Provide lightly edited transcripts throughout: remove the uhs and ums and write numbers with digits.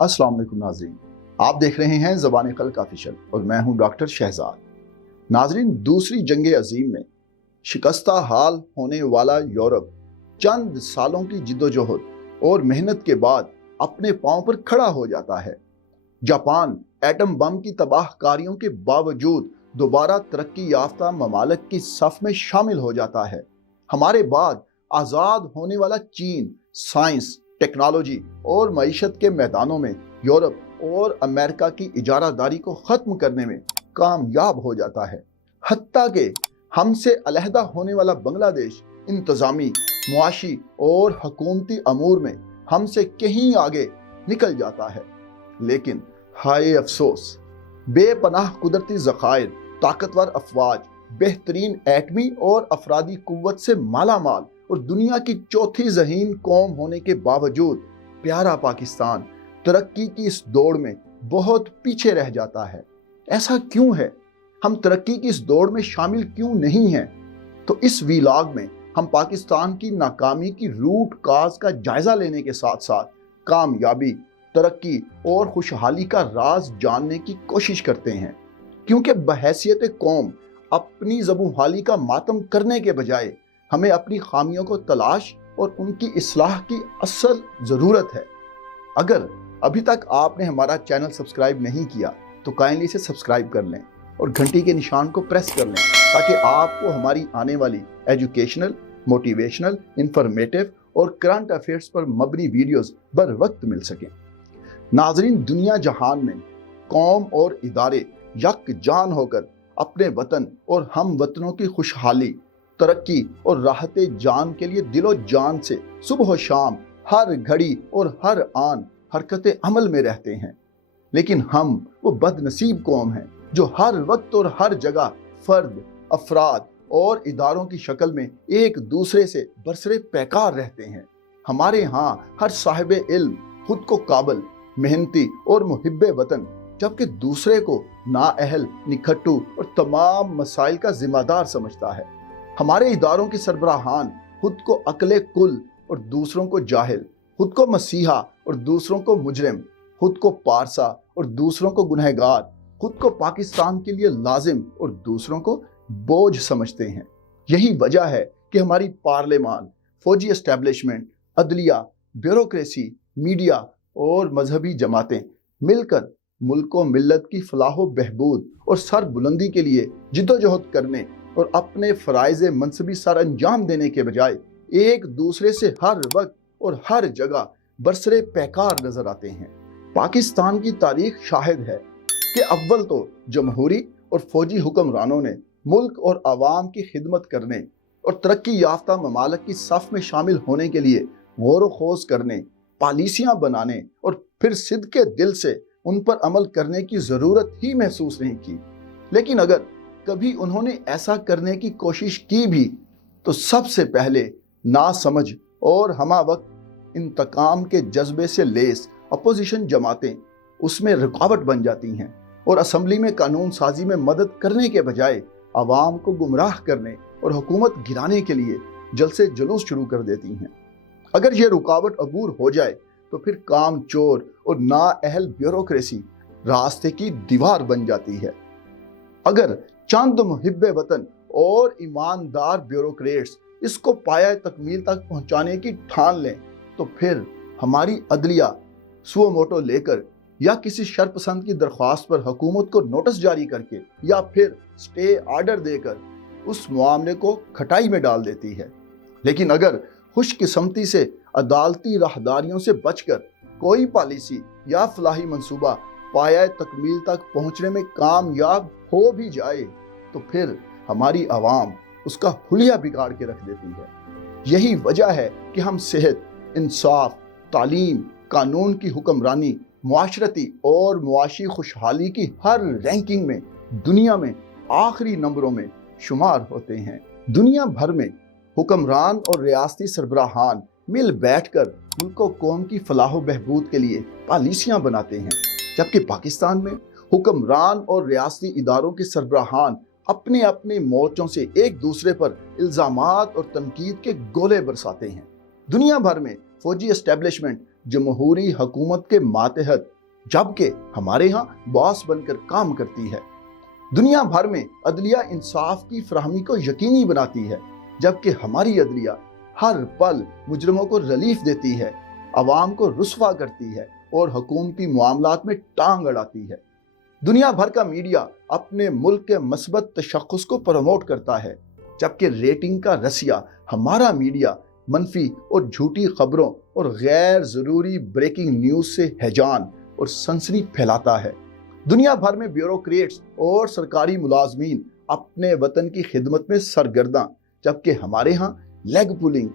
अस्सलाम वालेकुम नाज़रीन, आप देख रहे हैं ज़बान क़ल्क़ ऑफिशियल और मैं हूं डॉक्टर शहजाद। नाज़रीन, दूसरी जंग अज़ीम में शिकस्ता हाल होने वाला यूरोप चंद सालों की जिद्दोजहद और मेहनत के बाद अपने पांव पर खड़ा हो जाता है। जापान एटम बम की तबाहकारियों के बावजूद दोबारा तरक्की याफ्ता ममालिक की सफ में शामिल हो जाता है। हमारे बाद आज़ाद होने वाला चीन साइंस, टेक्नोलॉजी और मईशत के मैदानों में यूरोप और अमेरिका की इजारादारी को ख़त्म करने में कामयाब हो जाता है। हत्ता कि हमसे अलहदा होने वाला बांग्लादेश इंतज़ामी, मुआशी और हुकूमती अमूर में हमसे कहीं आगे निकल जाता है। लेकिन हाय अफसोस, बेपनाह कुदरती ज़खायर, ताकतवर अफवाज, बेहतरीन एटमी और अफरादी कुव्वत से माला माल और दुनिया की चौथी ज़हीन कौम होने के बावजूद प्यारा पाकिस्तान तरक्की की इस दौड़ में बहुत पीछे रह जाता है। ऐसा क्यों है? हम तरक्की की इस दौड़ में शामिल क्यों नहीं हैं? तो इस वीलॉग में हम पाकिस्तान की नाकामी की रूट काज का जायजा लेने के साथ साथ कामयाबी, तरक्की और खुशहाली का राज जानने की कोशिश करते हैं, क्योंकि बहैसियत कौम अपनी ज़बूहाली का मातम करने के बजाय हमें अपनी खामियों को तलाश और उनकी इस्लाह की असल ज़रूरत है। अगर अभी तक आपने हमारा चैनल सब्सक्राइब नहीं किया तो काइंडली इसे सब्सक्राइब कर लें और घंटी के निशान को प्रेस कर लें, ताकि आपको हमारी आने वाली एजुकेशनल, मोटिवेशनल, इंफॉर्मेटिव और करंट अफेयर्स पर मबनी वीडियोस बर वक्त मिल सकें। नाजरीन, दुनिया जहान में कौम और इदारे यकजान होकर अपने वतन और हम वतनों की खुशहाली, तरक्की और राहत जान के लिए दिलो जान से सुबह व शाम हर घड़ी और हर आन हरकत अमल में रहते हैं। लेकिन हम वो बदनसीब कौम हैं जो हर वक्त और हर जगह फर्द, अफराद और इदारों की शक्ल में एक दूसरे से बरसरे पैकार रहते हैं। हमारे यहाँ हर साहिब इल्म खुद को काबिल, मेहनती और मुहिब्बे वतन, जबकि दूसरे को नाअहल, निखट्टू और तमाम मसाइल का जिम्मेदार समझता है। हमारे इदारों के सरबराहान खुद को अक्ले कुल और दूसरों को जाहिल, खुद को मसीहा और दूसरों को मुजरिम, खुद को पारसा और दूसरों को गुनहगार, खुद को पाकिस्तान के लिए लाजिम और दूसरों को बोझ समझते हैं। यही वजह है कि हमारी पार्लियामान, फौजी एस्टेब्लिशमेंट, अदलिया, ब्यूरोक्रेसी, मीडिया और मजहबी जमातें मिलकर मुल्क व मिल्लत की फलाह व बहबूद और सर बुलंदी के लिए जिद्दोजहद करने और अपने फ़राइज़ मनसबी सर अंजाम देने के बजाय एक दूसरे से हर वक्त और हर जगह बरसरे पैकार नजर आते हैं। पाकिस्तान की तारीख शाहिद है कि अव्वल तो जमहूरी और फौजी हुक्मरानों ने मुल्क और आवाम की खिदमत करने और तरक्की याफ्ता ममालिक की सफ में शामिल होने के लिए गौर व खोज करने, पॉलिसियाँ बनाने और फिर सिद्क़े दिल से उन पर अमल करने की ज़रूरत ही महसूस नहीं की। लेकिन अगर कभी उन्होंने ऐसा करने की कोशिश की भी तो सबसे पहले नासमझ और हमा वक्त इंतकाम के जज्बे से लेस अपोजिशन जमातें उसमें रुकावट बन जाती हैं और असम्बली में कानून साजी में मदद करने के बजाय आवाम को गुमराह करने और हुकूमत गिराने के लिए जलसे जुलूस शुरू कर देती हैं। अगर ये रुकावट अबूर हो जाए तो फिर काम चोर और नाअहल ब्यूरोक्रेसी रास्ते की दीवार बन जाती है। अगर चंद मुहिब्बे वतन और ईमानदार ब्यूरोक्रेट्स इसको पाया तकमील तक पहुंचाने की ठान लें तो फिर हमारी अदलिया सुओ मोटो लेकर या किसी शरपसंद की दरख्वास्त पर हुकूमत को नोटिस जारी करके या फिर स्टे आर्डर देकर उस मामले को खटाई में डाल देती है। लेकिन अगर खुशकिस्मती से अदालती राहदारियों से बचकर कोई पॉलिसी या फलाही मंसूबा पाया तकमील तक पहुंचने में कामयाब हो भी जाए तो फिर हमारी आवाम उसका हुलिया बिगाड़ के रख देती है। यही वजह है कि हम सेहत, इंसाफ, तालीम, कानून की हुक्मरानी, मुआशरती और मुआशी खुशहाली की हर रैंकिंग में दुनिया में आखिरी नंबरों में शुमार होते हैं। दुनिया भर में हुक्मरान और रियासती सरबराहान मिल बैठकर मुल्क व कौम की फलाह व बहबूद के लिए पॉलिसियाँ बनाते हैं, जबकि पाकिस्तान में हुक्मरान और रियासती इदारों के सरबराहान अपने अपने मोर्चों से एक दूसरे पर इल्ज़ामात और तनकीद के गोले बरसाते हैं। दुनिया भर में फौजी एस्टेब्लिशमेंट जमहूरी हुकूमत के मातहत, जबकि हमारे यहाँ बॉस बनकर काम करती है। दुनिया भर में अदलिया इंसाफ की फराहमी को यकीनी बनाती है, जबकि हमारी अदलिया हर पल मुजरमों को रिलीफ देती है, अवाम को रुस्वा करती है और हुकूमती मामलात में टांग अड़ाती है। दुनिया भर का मीडिया अपने मुल्क के मस्बत तशख्खुस को प्रमोट करता है, जबकि रेटिंग का रसिया हमारा मीडिया मनफी और झूठी खबरों और गैर ज़रूरी ब्रेकिंग न्यूज़ से हैजान और सनसनी फैलाता है। दुनिया भर में ब्यूरोक्रेट्स और सरकारी मुलाजमीन अपने वतन की खिदमत में सरगर्दा, जबकि हमारे यहाँ लेग पुलिंग,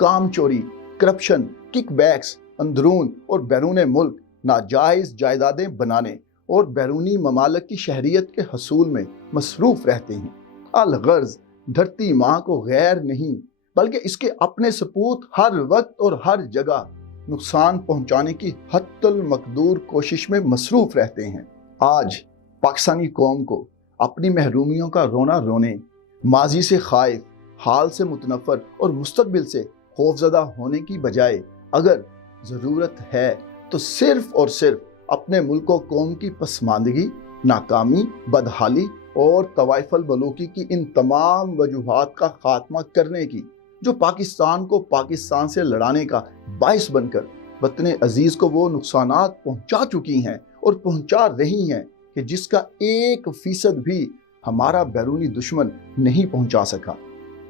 काम चोरी, करप्शन, किकबैक्स, अंदरून और बैरून मुल्क नाजायज़ जायदादें बनाने और बैरूनी ममालिक की शहरियत के हसूल में मसरूफ़ रहते हैं। अलगर्ज धरती माँ को गैर नहीं बल्कि इसके अपने सपूत हर वक्त और हर जगह नुकसान पहुँचाने की हत्तुल मकदूर कोशिश में मसरूफ़ रहते हैं। आज पाकिस्तानी कौम को अपनी महरूमियों का रोना रोने, माजी से खाइफ, हाल से मुतनफ़र और मुस्तकबिल से खौफज़दा होने की बजाय अगर ज़रूरत है तो सिर्फ़ और सिर्फ अपने मुल्क और कौम की पसमानदगी, नाकामी, बदहाली और तवाइफल बलूकी की इन तमाम वजूहात का खात्मा करने की, जो पाकिस्तान को पाकिस्तान से लड़ाने का बाइस बनकर वतन अजीज़ को वो नुकसानात पहुँचा चुकी हैं और पहुँचा रही हैं कि जिसका 1% भी हमारा बैरूनी दुश्मन नहीं पहुँचा सका।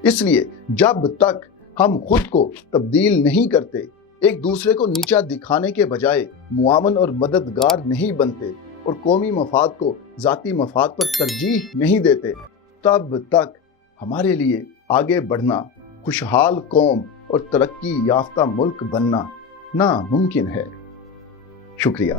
इसलिए जब तक हम खुद को तब्दील नहीं करते, एक दूसरे को नीचा दिखाने के बजाय मुआवन और मददगार नहीं बनते और कौमी मफाद को ज़ाती मफाद पर तरजीह नहीं देते, तब तक हमारे लिए आगे बढ़ना, खुशहाल कौम और तरक्की याफ्ता मुल्क बनना नामुमकिन है। शुक्रिया।